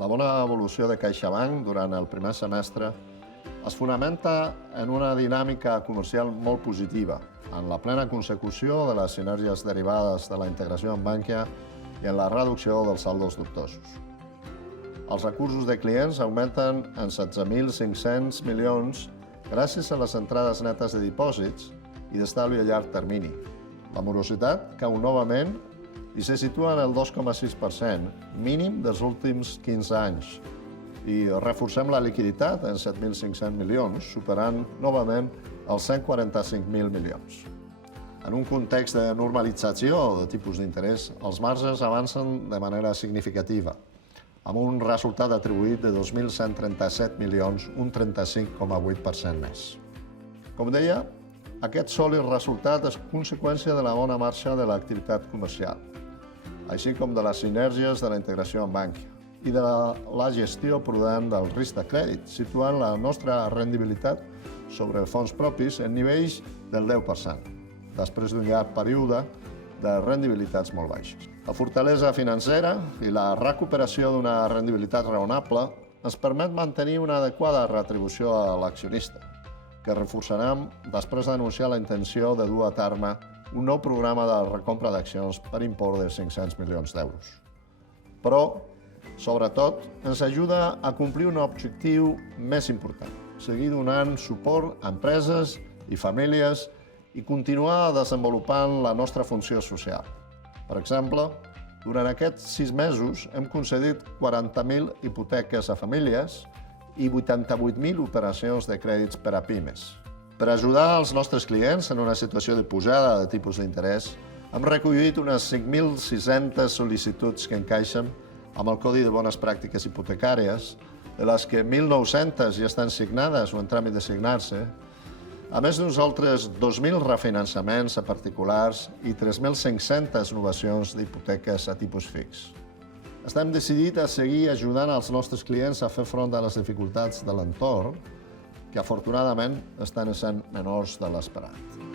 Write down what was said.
La bona evolució de CaixaBank durant el primer semestre es fonamenta en una dinàmica comercial molt positiva, en la plena consecució de les sinergies derivades de la integració amb Bankia i en la reducció dels saldos dubtosos. Els recursos de clients augmenten en 16.500 milions gràcies a les entrades netes de dipòsits i d'estalvi a llarg termini. La morositat cau novament i se situa en el 2,6%, mínim dels últims 15 anys. I reforcem la liquiditat en 7.500 milions, superant novament els 145.000 milions. En un context de normalització de tipus d'interès, els marges avancen de manera significativa, amb un resultat atribuït de 2.137 milions, un 35,8% més. Com deia, aquest sòlid resultat és conseqüència de la bona marxa de l'activitat comercial, així com de les sinergies de la integració amb Bankia i de la gestió prudent del risc de crèdit, situant la nostra rendibilitat sobre fons propis en nivells del 10%, després d'un llarg període de rendibilitats molt baixes. La fortalesa financera i la recuperació d'una rendibilitat raonable ens permet mantenir una adequada retribució a l'accionista, que reforçarem després d'anunciar la intenció de dur a terme un nou programa de recompra d'accions per import de 500 milions d'euros. Però, sobretot, ens ajuda a complir un objectiu més important, seguir donant suport a empreses i famílies i continuar desenvolupant la nostra funció social. Per exemple, durant aquests 6 mesos hem concedit 40.000 hipoteques a famílies i 88.000 operacions de crèdits per a pimes. Per ajudar els nostres clients en una situació de pujada de tipus d'interès, hem recollit unes 5.600 sol·licituds que encaixen amb el Codi de Bones Pràctiques Hipotecàries, de les que 1.900 ja estan signades o en tràmit de signar-se, a més d'uns altres 2.000 refinançaments a particulars i 3.500 novacions d'hipoteques a tipus fix. Estem decidits a seguir ajudant els nostres clients a fer front a les dificultats de l'entorn, que afortunadament estan sent menors de l'esperat.